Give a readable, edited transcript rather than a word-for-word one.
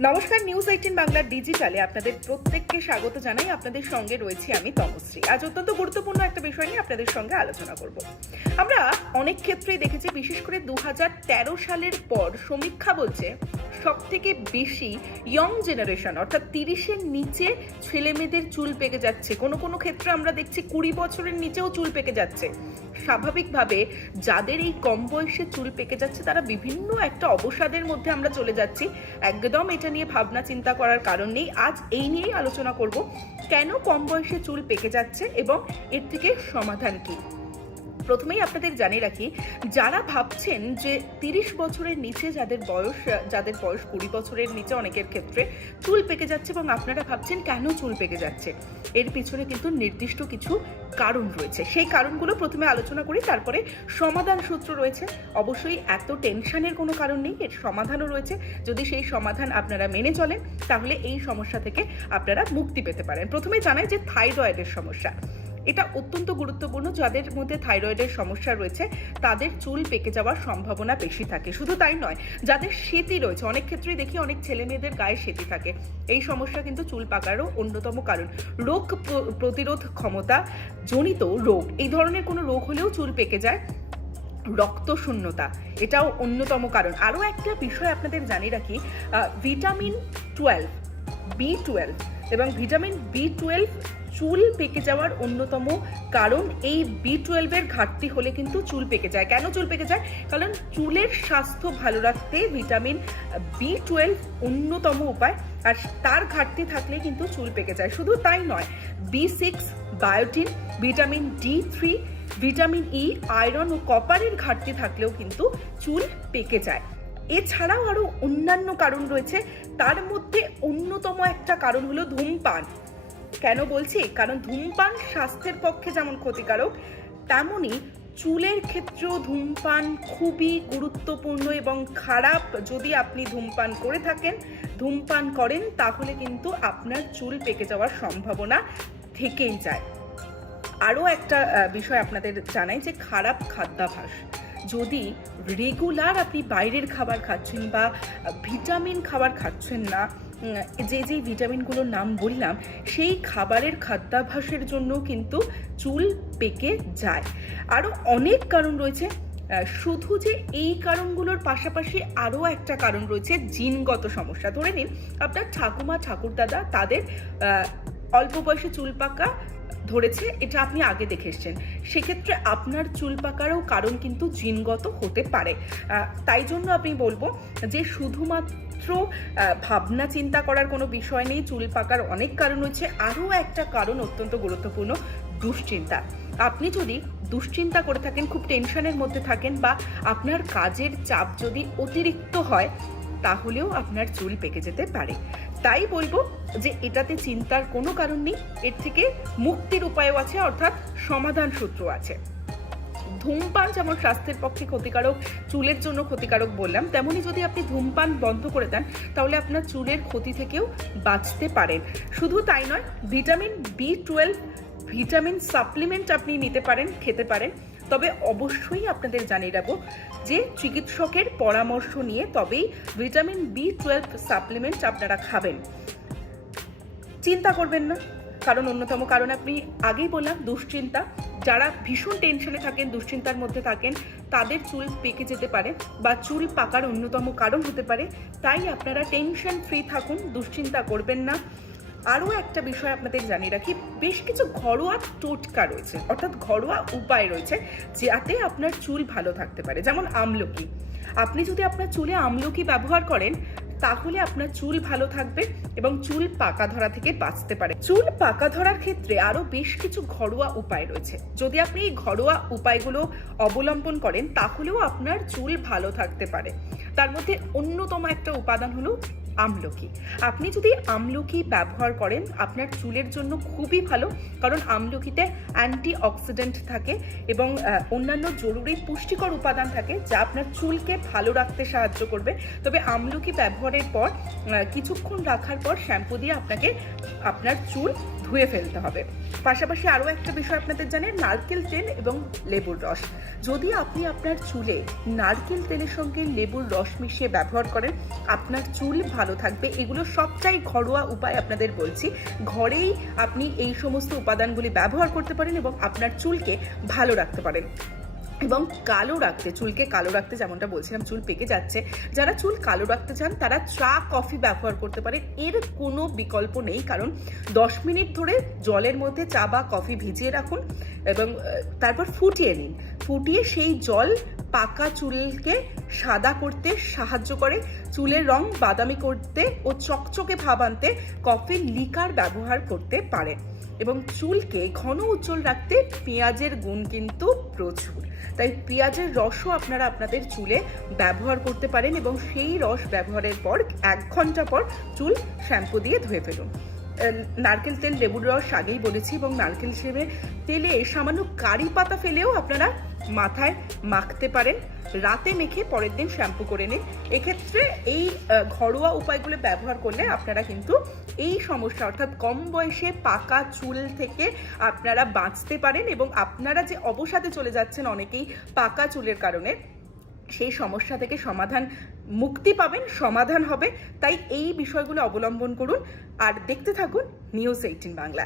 নমস্কার, নিউজ 18 বাংলার ডিজিটালে আপনাদের প্রত্যেককে স্বাগত জানাই। আপনাদের সঙ্গে রয়েছি আমি তমশ্রী। আজ অত্যন্ত গুরুত্বপূর্ণ একটা বিষয় নিয়ে আপনাদের সঙ্গে আলোচনা করব। আমরা অনেক ক্ষেত্রেই দেখেছি, বিশেষ করে 2013 সালের পর সমীক্ষা বলছে সব থেকে বেশি ইয়ং জেনারেশন অর্থাৎ 30-এর নিচে ছেলে মেয়েদের চুল পেকে যাচ্ছে। কোনো কোনো ক্ষেত্রে আমরা দেখছি 20 বছরের নিচেও চুল পেকে যাচ্ছে। স্বাভাবিকভাবে যাদের এই কম বয়সে চুল পেকে যাচ্ছে তারা বিভিন্ন একটা অবসাদের মধ্যে আমরা চলে যাচ্ছি। একদম এটা নিয়ে ভাবনা চিন্তা করার কারণ নেই। আজ এই নিয়েই আলোচনা করব, কেন কম বয়সে চুল পেকে যাচ্ছে এবং এর থেকে সমাধান কি। প্রথমেই আপনাদের জানিয়ে রাখি, যারা ভাবছেন যে 30 বছরের নিচে যাদের বয়স 20 বছরের নিচে অনেকের ক্ষেত্রে চুল পেকে যাচ্ছে এবং আপনারা ভাবছেন কেন চুল পেকে যাচ্ছে, এর পিছনে কিন্তু নির্দিষ্ট কিছু কারণ রয়েছে। সেই কারণগুলো প্রথমে আলোচনা করি, তারপরে সমাধান সূত্র রয়েছে। অবশ্যই এত টেনশনের কোনো কারণ নেই, এর সমাধানও রয়েছে। যদি সেই সমাধান আপনারা মেনে চলেন তাহলে এই সমস্যা থেকে আপনারা মুক্তি পেতে পারেন। প্রথমে জানাই যে থাইরয়েডের সমস্যা, এটা অত্যন্ত গুরুত্বপূর্ণ। যাদের মধ্যে থাইরয়েডের সমস্যা রয়েছে তাদের চুল পেকে যাওয়ার সম্ভাবনা বেশি থাকে। শুধু তাই নয়, যাদের সেতি রয়েছে, অনেক ক্ষেত্রেই দেখি অনেক ছেলে মেয়েদের গায়ে সেতি থাকে। এই সমস্যা কিন্তু চুল পাকারও অন্যতম কারণ। রোগ প্রতিরোধ ক্ষমতা জনিত রোগ, এই ধরনের কোনো রোগ হলেও চুল পেকে যায়। রক্ত শূন্যতা, এটাও অন্যতম কারণ। আরও একটা বিষয় আপনাদের জানিয়ে রাখি, ভিটামিন 12, B12 এবং ভিটামিন B12 চুল পেকে যাওয়ার অন্যতম কারণ। এই B12 এর ঘাটতি হলে কিন্তু চুল পেকে যায়। কেন চুল পেকে যায়? কারণ চুলের স্বাস্থ্য ভালো রাখতে ভিটামিন B12 অন্যতম উপায়, আর তার ঘাটতি থাকলে কিন্তু চুল পেকে যায়। শুধু তাই নয়, B6, biotin, vitamin D3, vitamin E, iron ও কপারের ঘাটতি থাকলেও কিন্তু চুল পেকে যায়। এছাড়াও আরো অন্যান্য কারণ রয়েছে, তার মধ্যে অন্যতম একটা কারণ হলো ধূমপান। কেন বলছি? কারণ ধূমপান স্বাস্থ্যের পক্ষে যেমন ক্ষতিকারক, তেমনি চুলের ক্ষেত্রেও ধূমপান খুবই গুরুত্বপূর্ণ এবং খারাপ। যদি আপনি ধূমপান করে থাকেন, ধূমপান করেন, তাহলে কিন্তু আপনার চুল পেকে যাওয়ার সম্ভাবনা থেকেই যায়। আরও একটা বিষয় আপনাদের জানাই যে খারাপ খাদ্যাভ্যাস। যদি রেগুলার আপনি বাইরের খাবার খাচ্ছেন বা ভিটামিন খাবার খাচ্ছেন না, যে ভিটামিনগুলোর নাম বললাম, সেই খাবারের খাদ্যাভ্যাসের জন্য কিন্তু চুল পেকে যায়। আরও অনেক কারণ রয়েছে। শুধু যে এই কারণগুলোর পাশাপাশি আরও একটা কারণ রয়েছে, জিনগত সমস্যা। ধরে নিন আপনার ঠাকুমা ঠাকুরদাদা, তাদের অল্প বয়সে চুল পাকা ধরেছে, এটা আপনি আগে দেখে এসছেন, সেক্ষেত্রে আপনার চুল পাকারও কারণ কিন্তু জিনগত হতে পারে। তাই জন্য আমি বলবো যে শুধুমাত্র ভাবনা চিন্তা করার কোনো বিষয় নেই, চুল পাকার অনেক কারণ রয়েছে। আরও একটা কারণ অত্যন্ত গুরুত্বপূর্ণ, দুশ্চিন্তা। আপনি যদি দুশ্চিন্তা করে থাকেন, খুব টেনশনের মধ্যে থাকেন, বা আপনার কাজের চাপ যদি অতিরিক্ত হয়, তাহলেও আপনার চুল পেকে যেতে পারে। তাই বলবো যে এটাতে চিন্তার কোনো কারণ নেই, এর থেকে মুক্তির উপায়ও আছে, অর্থাৎ সমাধান সূত্র আছে। ধূমপান যেমন স্বাস্থ্যের পক্ষে ক্ষতিকারক, চুলের জন্য ক্ষতিকারক বললাম, তেমনি যদি আপনি ধূমপান বন্ধ করে দেন তাহলে আপনার চুলের ক্ষতি থেকেও বাঁচতে পারেন। শুধু তাই নয়, ভিটামিন B12 ভিটামিন সাপ্লিমেন্ট আপনি নিতে পারেন, খেতে পারেন। তবে অবশ্যই আপনাদের জানিয়ে রাখবো যে চিকিৎসকের পরামর্শ নিয়ে তবেই ভিটামিন B12 সাপ্লিমেন্ট আপনারা খাবেন। চিন্তা করবেন না, কারণ অন্যতম কারণ আপনি আগেই বললাম, দুশ্চিন্তা। যারা ভীষণ টেনশনে থাকেন, দুশ্চিন্তার মধ্যে থাকেন, তাদের চুল পেকে যেতে পারে বা চুল পাকার অন্যতম কারণ হতে পারে। তাই আপনারা টেনশন ফ্রি থাকুন, দুশ্চিন্তা করবেন না। আরও একটা বিষয় আপনাদের জানিয়ে রাখি, বেশ কিছু ঘরোয়া টোটকা রয়েছে, অর্থাৎ ঘরোয়া উপায় রয়েছে যাতে আপনার চুল ভালো থাকতে পারে। যেমন আমলকি। আপনি যদি আপনার চুলে আমলকি ব্যবহার করেন তাহলে আপনার চুল ভালো থাকবে এবং চুল পাকা ধরা থেকে বাঁচতে পারে। চুল পাকা ধরার ক্ষেত্রে আরো বেশ কিছু ঘরোয়া উপায় রয়েছে। যদি আপনি এই ঘরোয়া উপায়গুলো অবলম্বন করেন তাহলেও আপনার চুল ভালো থাকতে পারে। তার মধ্যে অন্যতম একটা উপাদান হলো আমলকি। আপনি যদি আমলকি ব্যবহার করেন আপনার চুলের জন্য খুবই ভালো, কারণ আমলকিতে অ্যান্টিঅক্সিডেন্ট থাকে এবং অন্যান্য জরুরি পুষ্টিকর উপাদান থাকে যা আপনার চুলকে ভালো রাখতে সাহায্য করবে। তবে আমলকি ব্যবহারের পর কিছুক্ষণ রাখার পর শ্যাম্পু দিয়ে আপনাকে আপনার চুল ধুয়ে ফেলতে হবে। পাশাপাশি আরও একটা বিষয় আপনাদের জানেন, নারকেল তেল এবং লেবুর রস। যদি আপনি আপনার চুলে নারকেল তেলের সঙ্গে লেবুর রস মিশিয়ে ব্যবহার করেন আপনার চুল ভালো থাকবে, এগুলো সবটাই ঘরোয়া উপায় আপনাদের বলছি। ঘরেই আপনি এই সমস্ত উপাদানগুলি ব্যবহার করতে পারেন এবং আপনার চুলকে ভালো রাখতে পারেন। এবং চুলকে কালো রাখতে, যেমনটা বলছিলাম চুল পেকে যাচ্ছে, যারা চুল কালো রাখতে চান তারা চা কফি ব্যবহার করতে পারেন। এর কোনো বিকল্প নেই, কারণ 10 মিনিট ধরে জলের মধ্যে চা বা কফি ভিজিয়ে রাখুন এবং তারপর ফুটিয়ে নিন। ফুটিয়ে সেই জল পাকা চুলকে সাদা করতে সাহায্য করে, চুলের রং বাদামি করতে ও চকচকে ভাব আনতে কফির লিকার ব্যবহার করতে পারেন। এবং চুলকে ঘন উজ্জ্বল রাখতে পেঁয়াজের গুণ কিন্তু প্রচুর, তাই পেঁয়াজের রসও আপনারা আপনাদের চুলে ব্যবহার করতে পারেন এবং সেই রস ব্যবহারের পর 1 ঘন্টা পর চুল শ্যাম্পু দিয়ে ধুয়ে ফেলুন। নারকেল তেল, লেবুর রস আগেই বলেছি, এবং নারকেল তেলে সামান্য কারি পাতা ফেলেও আপনারা মাথায় মাখতে পারেন। রাতে মেখে পরের দিন শ্যাম্পু করে নিন। এক্ষেত্রে এই ঘরোয়া উপায়গুলো ব্যবহার করলে আপনারা কিন্তু এই সমস্যা, অর্থাৎ কম বয়সে পাকা চুল থেকে আপনারা বাঁচতে পারেন এবং আপনারা যে অবসাদে চলে যাচ্ছেন অনেকেই পাকা চুলের কারণে, সেই সমস্যা থেকে মুক্তি পাবেন, সমাধান হবে। তাই এই বিষয়গুলো অবলম্বন করুন আর দেখতে থাকুন নিউজ 18 বাংলা।